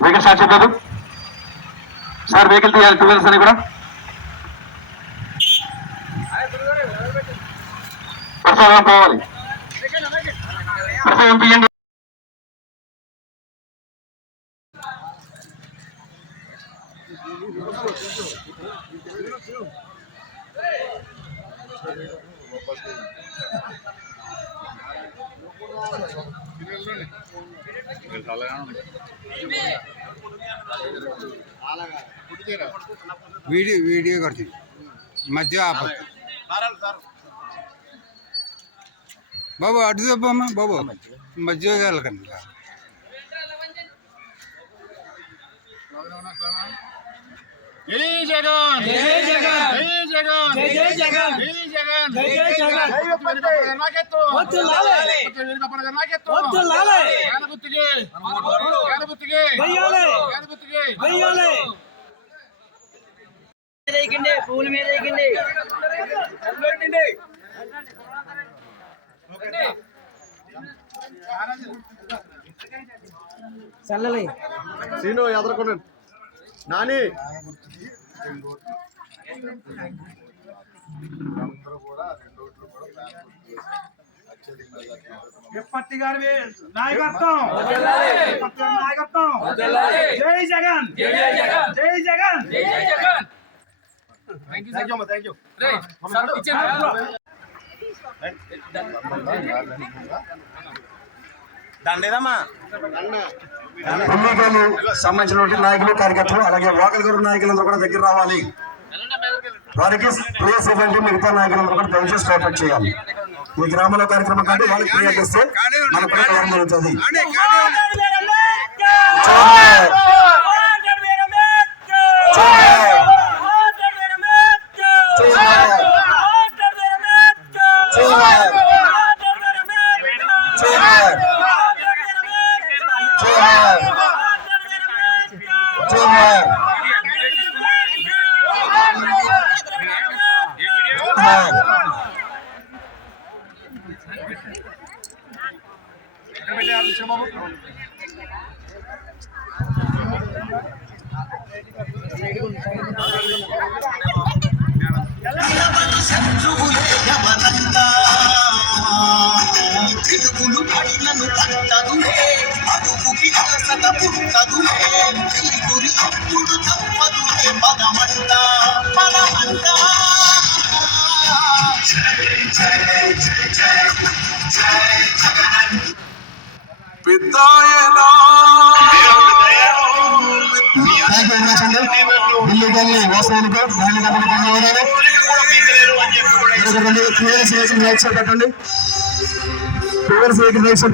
Vehicle start చేద్దాం sir. Vehicle తీయాలి, 2 wheelers అని కూడా ప్రసాదం పోవాలి. ప్రసాదం తీయండి. वीडियो करती मध्य आप बाबू अड्डू दब्बा बाबू मध्य करनी జై జగన్ జై జగన్ జై జగన్ జై జగన్ జై జగన్ జై జగన్ నాయకత్వం వద్దులాలే వీరప్పన నాయకత్వం వద్దులాలే గానబుత్తికి వెయ్యాలే వెయ్యాలే రేకిండి పూల మీద రేకిండి చల్లలే సీను ఎదరకొనండి నాని ఎప్పటి గారి నాయకత్వం నాయకత్వం జై జగన్ జై జగన్ జై జగన్ జై జగన్. థ్యాంక్ యూ దండేదమ్మా పుల్లిగలు సంబంధించినటువంటి నాయకులు, కార్యకర్తలు, అలాగే వాకల్గూరు నాయకులందరూ కూడా దగ్గర రావాలి. వారికి ప్లేస్ ఇవ్వండి. మిగతా నాయకులందరూ కూడా దయచేసి కోఆపరేట్ చేయాలి. ఈ గ్రామంలో కార్యక్రమం కాబట్టి వాళ్ళకి క్రియేట్ చేస్తే మనకు కూడా గౌరవం జరుగుతుంది.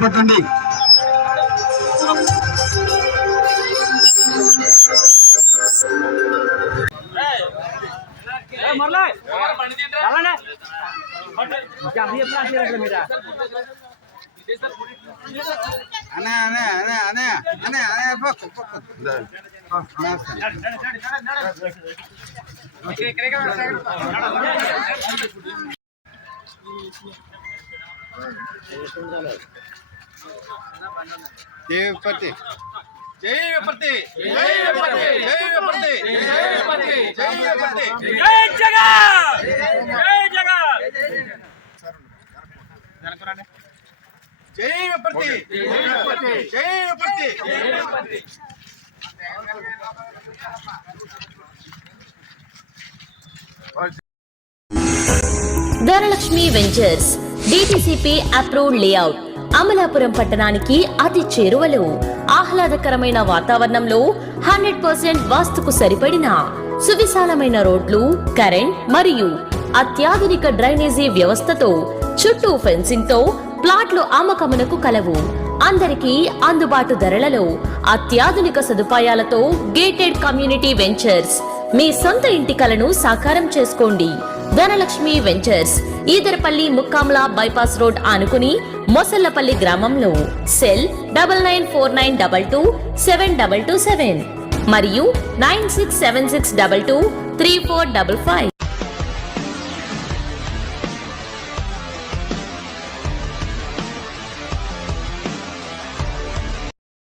పెట్టండి. పెట్టండి. देवपति జై విపత్తి జై విపత్తి జై విపత్తి జై విపత్తి జై విపత్తి జై జగన్ జై జగన్ జై విపత్తి జై విపత్తి జై విపత్తి జై విపత్తి. Dhanalakshmi ventures DTCP approved layout Amalapuram పట్టణానికి అతి చేరువలో ఆహ్లాదకరమైన వాతావరణంలో 100% వాస్తుకు సరిపడిన సువిశాలమైన రోడ్లు, కరెంట్ మరియు అత్యాధునిక డ్రైనేజీ వ్యవస్థతో చుట్టూ ఫెన్సింగ్ తో ప్లాట్లు అమ్మకమునకు కలవు. అందరికీ అందుబాటు ధరలలో అత్యాధునిక సదుపాయాలతో గేటెడ్ కమ్యూనిటీ వెంచర్స్ మీ సొంత ఇంటి కలను సాకారం చేసుకోండి. Dhanalakshmi ventures Edarapalli ముక్కాంలా bypass road ఆనుకుని మొసల్లపల్లి గ్రామంలో. సెల్ 9949227227 మరియు 9676223455.